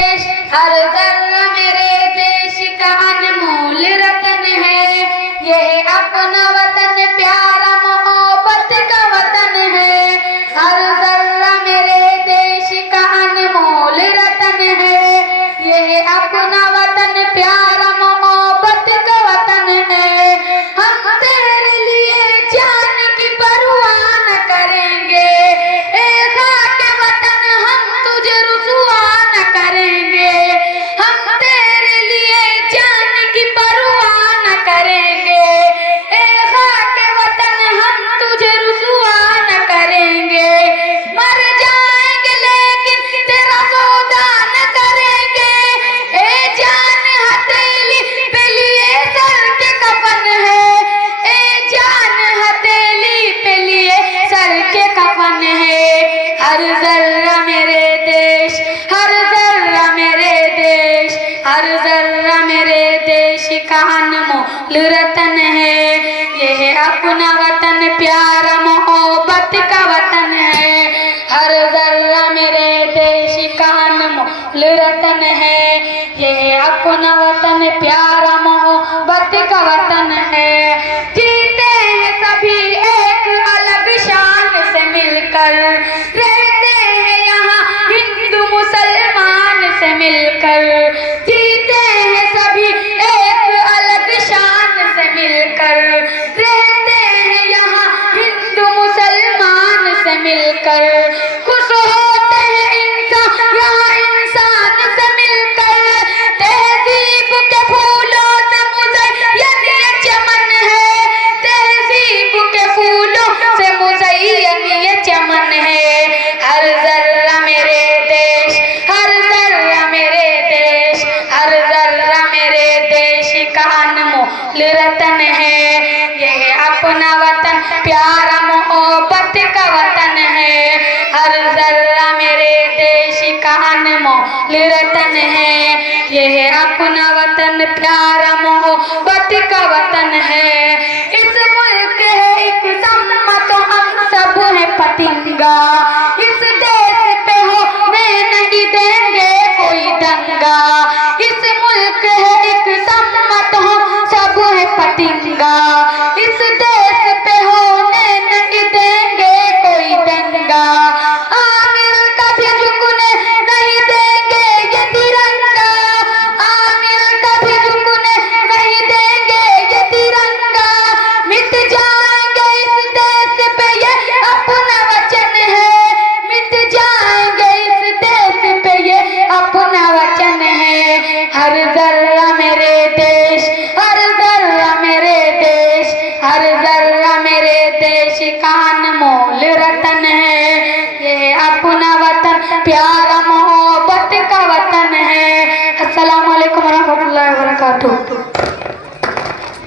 देश, हर जर्रा मेरे देश का अनमोल रतन है। यह अपना वतन प्यारा मोहब्बत का वतन है। हर जर्रा मेरे देश का अनमोल रतन है। यह अपना वतन प्यारा मोहब्बत का वतन है। हम तेरे लिए जान की परवाह न करेंगे, ए खाके वतन हम तुझे रुसवा न करेंगे। हम तेरे लिए जान की परवाह न करेंगे, ए खाके वतन हम तुझे रुसवा न करेंगे। मर जाएंगे लेकिन तेरा सौदा न करेंगे। ए जान हथेली पे लिए सर के कफन है। ए जान हथेली पे लिए सर के कफन है। हर जर्रा मेरे देश, हर जर्रा मेरे देश, हर जर्रा मेरे देश का अनमोल रतन है। यह अपना वतन प्यारा मोहब्बत का वतन है। हर जर्रा मेरे देश का अनमोल रतन है। यह अपना वतन प्यारा मोहब्बत का वतन है। जीते हैं सभी एक अलग शान से मिलकर, रहते हैं यहाँ हिंदू मुसलमान से मिलकर। जीते हैं सभी एक अलग शान से मिलकर, रहते हैं यहाँ हिंदू मुसलमान से मिलकर। खुश होते हैं इंसान यहाँ इंसान से मिलकर। तहजीब के फूलों से मुज़य्यन ये चमन है। तहजीब के फूलों से मुज़य्यन ये चमन है। हर जर्रा मेरे देश, हर जर्रा मेरे देश, हर जर्रा मेरे देश का अनमोल रतन है। यह अपना वतन प्यारा मोहब्बत का वतन है। हर जर्रा मेरे देश का अनमोल रतन है। यह अपना वतन प्यारा मोहब्बत का वतन है। इस मुल्क है एक सम्मा तो हम सब है पतिंगा। इस देश पे होने नहीं देंगे कोई दंगा। इस मुल्क है एक सम्मा तो हम सब है पतिंगा। इस देश पे होने नहीं देंगे कोई दंगा। आमिर कभी झुकने नहीं देंगे ये तिरंगा। आमिर कभी झुकने नहीं देंगे ये तिरंगा। मिट जाएंगे इस देश पे ये अपना वचन है। मिट जाएंगे इस देश पे ये अपना वचन है। हर जर्रा मेरे देश, हर जर्रा मेरे देश, हर जर्रा मेरे देश का अनमोल रतन है। यह अपना वतन प्यारा मोहब्बत का वतन है। अस्सलामु अलैकुम रहमतुल्लाहि व बरकातुहू।